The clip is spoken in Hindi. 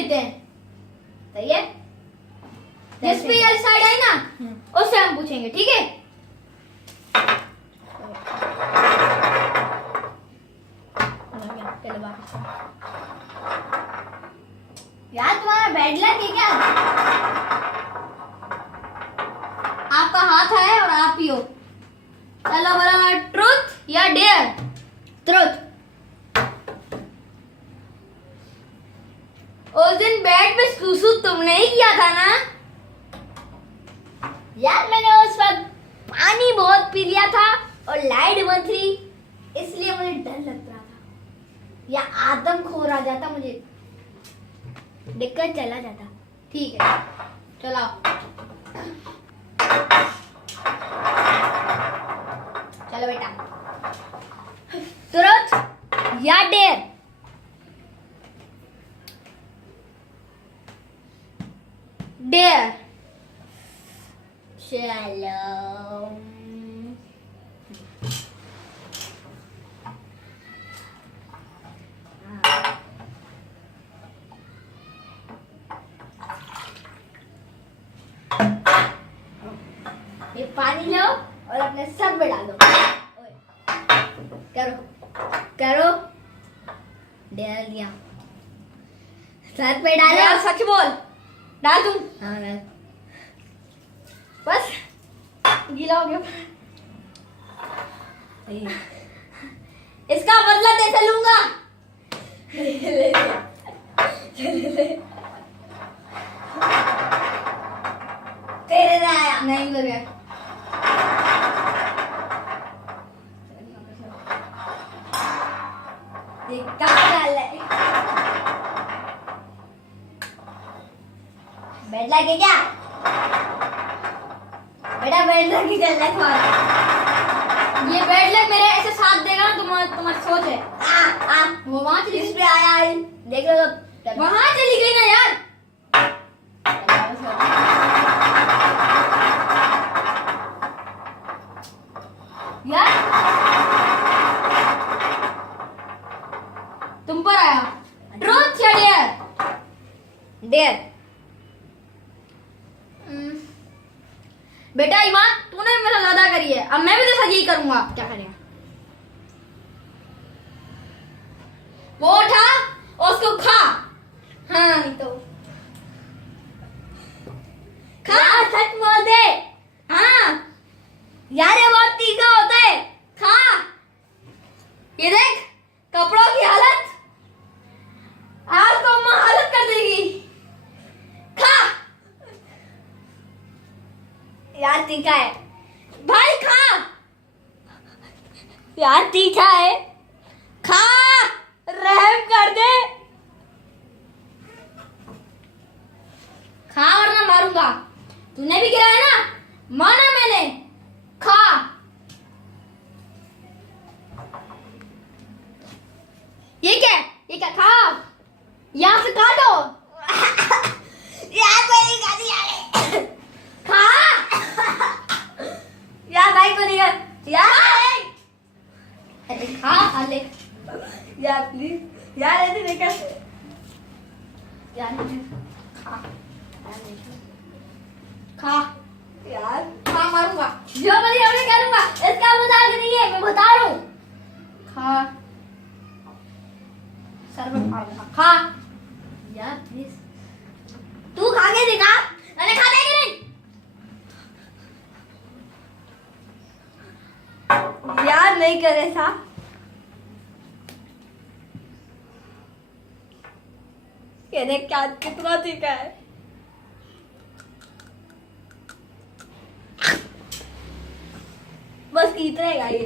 मिलते हैं। सही है, जिस पे ये साइड आई ना उससे हम पूछेंगे, ठीक है? यार तुम्हारा बैड लक है क्या? आपका हाथ है और आप ही हो। चलो बोलो, ट्रुथ या डेयर? ट्रुथ। उस दिन बेड पे सुसु तुमने ही किया था ना? यार मैंने उस वक्त पानी बहुत पी लिया था और लाइट बंद थी, इसलिए मुझे डर लग रहा था, या आदम खो रहा जाता, मुझे दिक्कत चला जाता। ठीक है, चलो चलो बेटा, ट्रुथ या डेयर? डेयर। चलो ये पानी लो और अपने सर पे डालो। करो करो, डेयर लिया, सर पे डालो। यार सच बोल, डाल दूं? हाँ डाल। बस गीला हो गया। इसका बदला कैसे लूंगा? तेरे से आया नहीं लग गया। बैड लग गया क्या बेटा? बैड लग ही चल रहा है। ये बैड लग मेरे ऐसे साथ देगा ना, तुम्हारी सोच है। वो वहां चली, इस पे आया, देख लो तो वहां चली गई ना यार। यार तुम पर आया। ट्रुथ या डेयर? डेयर। बेटा ईमान, तूने मेरा ज्यादा करी है, अब मैं भी तेरे साथ यही करूंगा। क्या करेगा? वो उठा और उसको खा। हाँ नहीं तो खा, सच बोल दे। हाँ यार ये बहुत तीखा होता है, खा। ये देख कपड़ों की हालत, आज तो अम्मा हालत कर देगी। खा यार, तीखा है भाई, खा यार, तीखा है, खा, रहम कर दे, खा वरना मारूंगा। तूने भी गिराया ना, माना मैंने, खा। ये क्या? ये क्या? खा, यहाँ से काटो। यार मेरी गाली आ गई। खा यार, भाई को नहीं यार, अरे खा, अरे यार प्लीज यार, ऐसे नहीं कैसे यार, खा खा यार, खा, मारूंगा जो बड़ी मैं करूंगा, इसका मजाक नहीं है, मैं बता रहा हूँ। खा, सर में मारूंगा, खा यार प्लीज। तू खा के दिखा, अरे खा देगी नहीं यार, नहीं करे था। ये देख क्या कितना तीखा है। बस इतना ही ये।